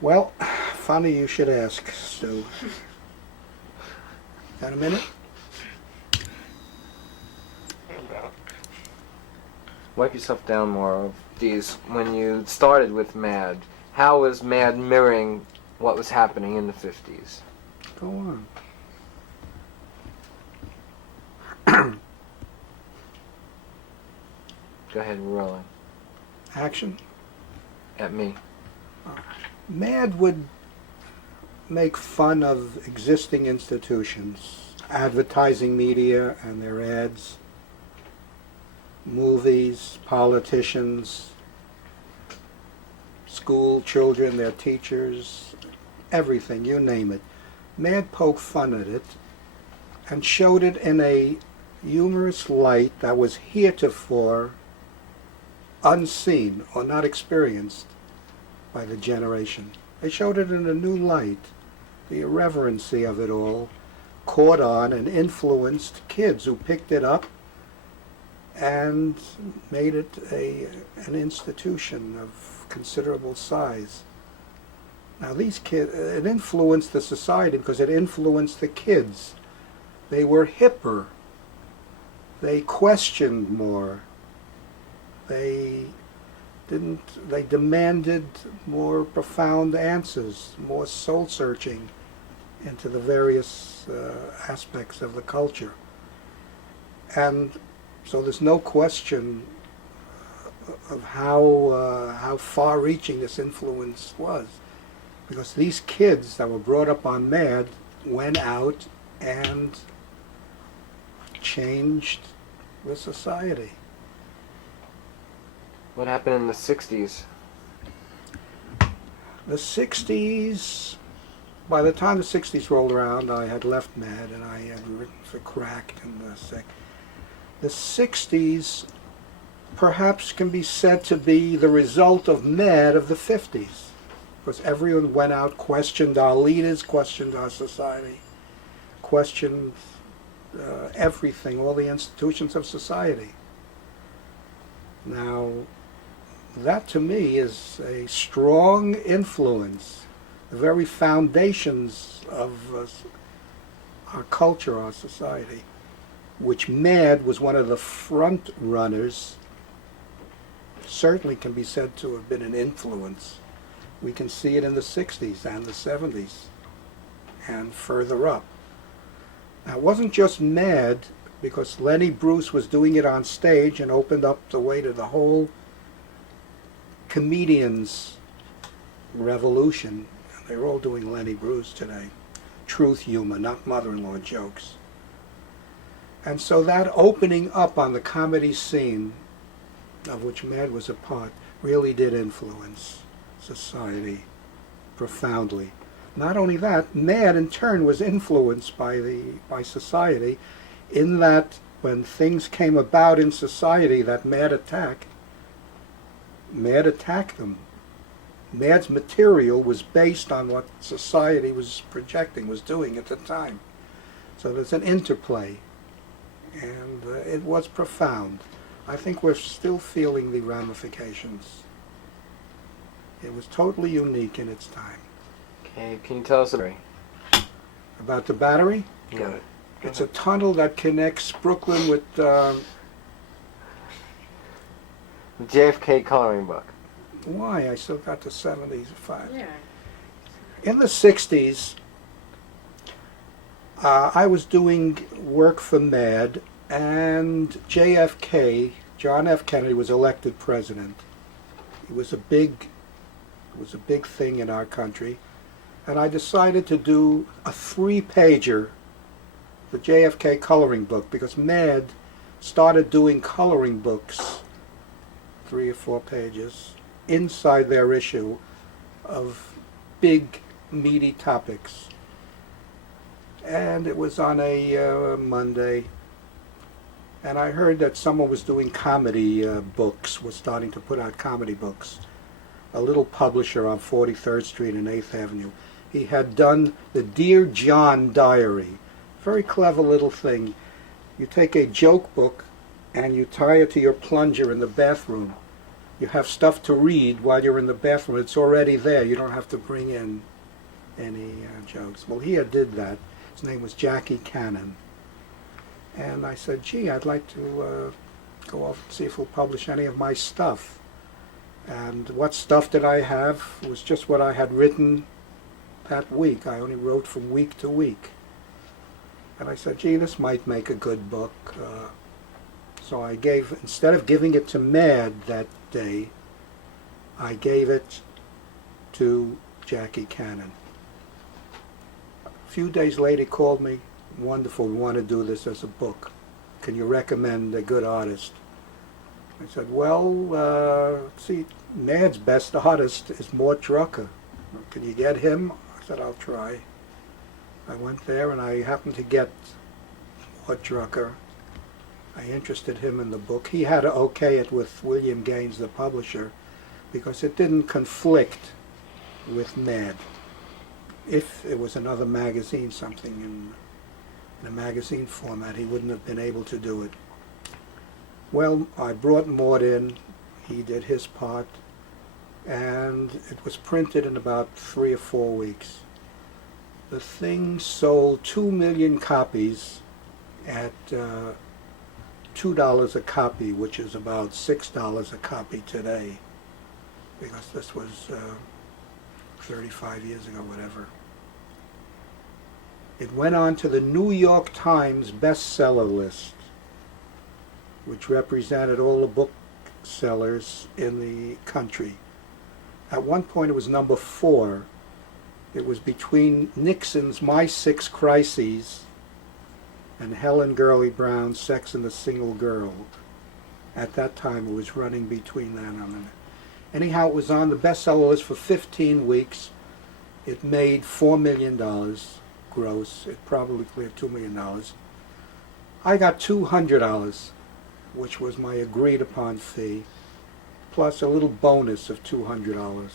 Well, funny you should ask, Stu. Got a minute? Wipe yourself down more of these. When you started with MAD, how was MAD mirroring what was happening in the 50s? Go on. Go ahead, we're rolling. Action. At me. MAD would make fun of existing institutions, advertising media and their ads, movies, politicians, school children, their teachers, everything, you name it. MAD poked fun at it and showed it in a humorous light that was heretofore unseen or not experienced by the generation. They showed it in a new light. The irreverency of it all caught on and influenced kids who picked it up and made it an institution of considerable size. Now these kids, it influenced the society because it influenced the kids. They were hipper. They questioned more. They demanded more profound answers, more soul-searching into the various aspects of the culture. And so there's no question of how far-reaching this influence was, because these kids that were brought up on MAD went out and changed the society. What happened in the 60s? The 60s, by the time the 60s rolled around, I had left MAD and I had written for Crack and Sick. The 60s perhaps can be said to be the result of MAD of the 50s, because everyone went out, questioned our leaders, questioned our society, questioned everything, all the institutions of society. Now, that to me is a strong influence, the very foundations of our culture, our society, which MAD was one of the front runners, certainly can be said to have been an influence. We can see it in the 60s and the 70s and further up. Now, it wasn't just MAD, because Lenny Bruce was doing it on stage and opened up the way to the whole comedians revolution. They're all doing Lenny Bruce today. Truth humor, not mother-in-law jokes. And so that opening up on the comedy scene, of which MAD was a part, really did influence society profoundly. Not only that, MAD in turn was influenced by society, in that when things came about in society that MAD attacked them. MAD's material was based on what society was projecting, was doing at the time. So there's an interplay, and it was profound. I think we're still feeling the ramifications. It was totally unique in its time. Okay, can you tell us a story? About the Battery? Yeah. It's a tunnel that connects Brooklyn with The JFK coloring book. why? I still got the 70s, 5. Yeah. In the 60s, I was doing work for MAD, and JFK, John F. Kennedy, was elected president. It was a big thing in our country, and I decided to do a 3-pager, the JFK coloring book, because MAD started doing coloring books, 3 or 4 pages, inside their issue of big, meaty topics. And it was on a Monday, and I heard that someone was doing comedy books, was starting to put out comedy books. A little publisher on 43rd Street and 8th Avenue. He had done the Dear John Diary. Very clever little thing. You take a joke book and you tie it to your plunger in the bathroom, You have stuff to read while you're in the bathroom. It's already there. You don't have to bring in any jokes. Well, he did that. His name was Jackie Cannon. And I said, gee, I'd like to go off and see if he'll publish any of my stuff. And what stuff did I have was just what I had written that week. I only wrote from week to week. And I said, gee, this might make a good book. So I gave, instead of giving it to Mad that day, I gave it to Jackie Cannon. A few days later, he called me, wonderful, we want to do this as a book. Can you recommend a good artist? I said, well, see, Mad's best artist is Mort Drucker. Can you get him? I said, I'll try. I went there and I happened to get Mort Drucker. I interested him in the book. He had to okay it with William Gaines, the publisher, because it didn't conflict with Mad. If it was another magazine, something in a magazine format, he wouldn't have been able to do it. Well, I brought Mort in, he did his part, and it was printed in about 3 or 4 weeks. The thing sold 2 million copies at $2 a copy, which is about $6 a copy today, because this was 35 years ago, whatever. It went on to the New York Times bestseller list, which represented all the booksellers in the country. At one point it was number 4. It was between Nixon's My Six Crises and Helen Gurley Brown's Sex and the Single Girl. At that time it was running between that and that. Anyhow, it was on the bestseller list for 15 weeks. It made $4 million gross. It probably cleared $2 million. I got $200, which was my agreed upon fee, plus a little bonus of $200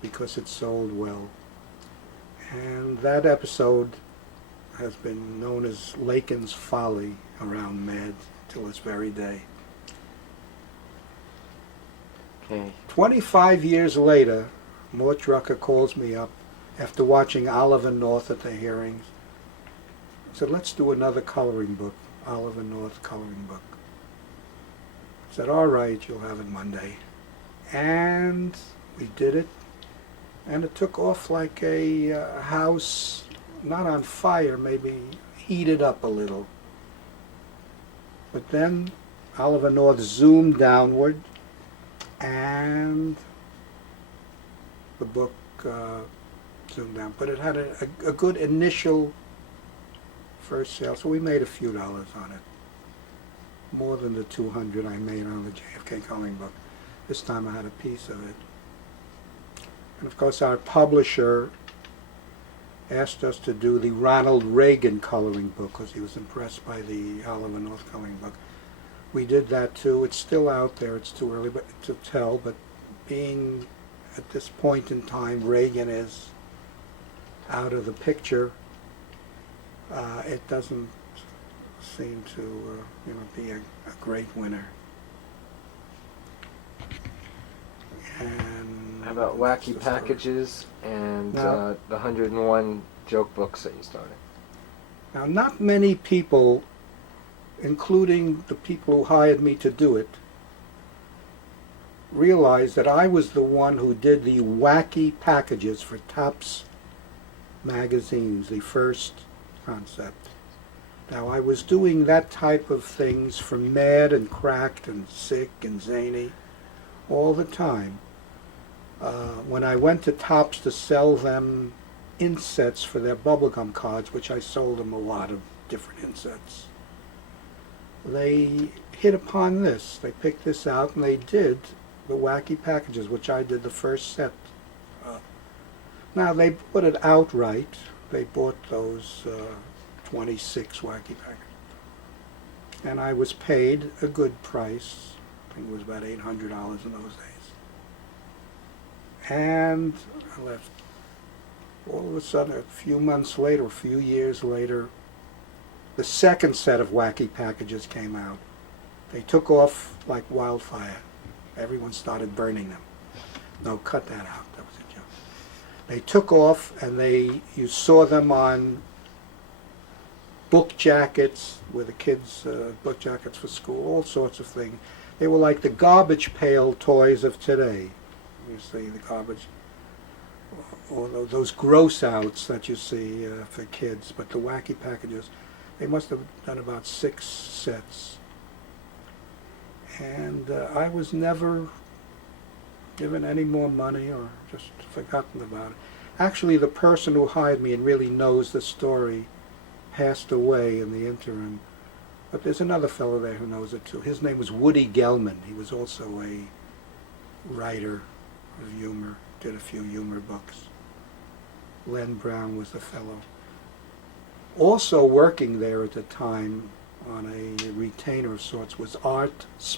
because it sold well. And that episode has been known as Laikin's Folly around Mad till this very day. Okay. 25 years later, Mort Drucker calls me up after watching Oliver North at the hearings. He said, let's do another coloring book, Oliver North coloring book. I said, all right, you'll have it Monday. And we did it, and it took off like a house, not on fire, maybe heated up a little. But then Oliver North zoomed downward, and the book zoomed down. But it had a good initial first sale, so we made a few dollars on it. More than the $200 I made on the JFK coloring book. This time I had a piece of it. And of course our publisher asked us to do the Ronald Reagan coloring book because he was impressed by the Oliver North coloring book. We did that too. It's still out there. It's too early to tell, but being at this point in time Reagan is out of the picture, it doesn't seem to be a great winner. And How about Wacky Packages and Now- the 101 joke books that you started? Now, not many people, including the people who hired me to do it, realize that I was the one who did the Wacky Packages for Topps magazines, the first concept. Now, I was doing that type of things for Mad and Cracked and Sick and Zany all the time. When I went to Topps to sell them insets for their bubblegum cards, which I sold them a lot of different insets, they hit upon this. They picked this out and they did the Wacky Packages, which I did the first set. Now, they bought it outright. They bought those 26 Wacky Packages. And I was paid a good price. I think it was about $800 in those days. And I left. All of a sudden, a few months later, a few years later, the second set of Wacky Packages came out. They took off like wildfire. Everyone started burning them. No, cut that out. That was a joke. They took off, and you saw them on book jackets, where the kids, book jackets for school, all sorts of things. They were like the garbage pail toys of today. You see the garbage, or those gross outs that you see for kids, but the wacky packages. They must have done about 6 sets. And I was never given any more money or just forgotten about it. Actually, the person who hired me and really knows the story passed away in the interim. But there's another fellow there who knows it too. His name was Woody Gelman. He was also a writer of humor, did a few humor books. Len Brown was the fellow. Also working there at the time on a retainer of sorts was Art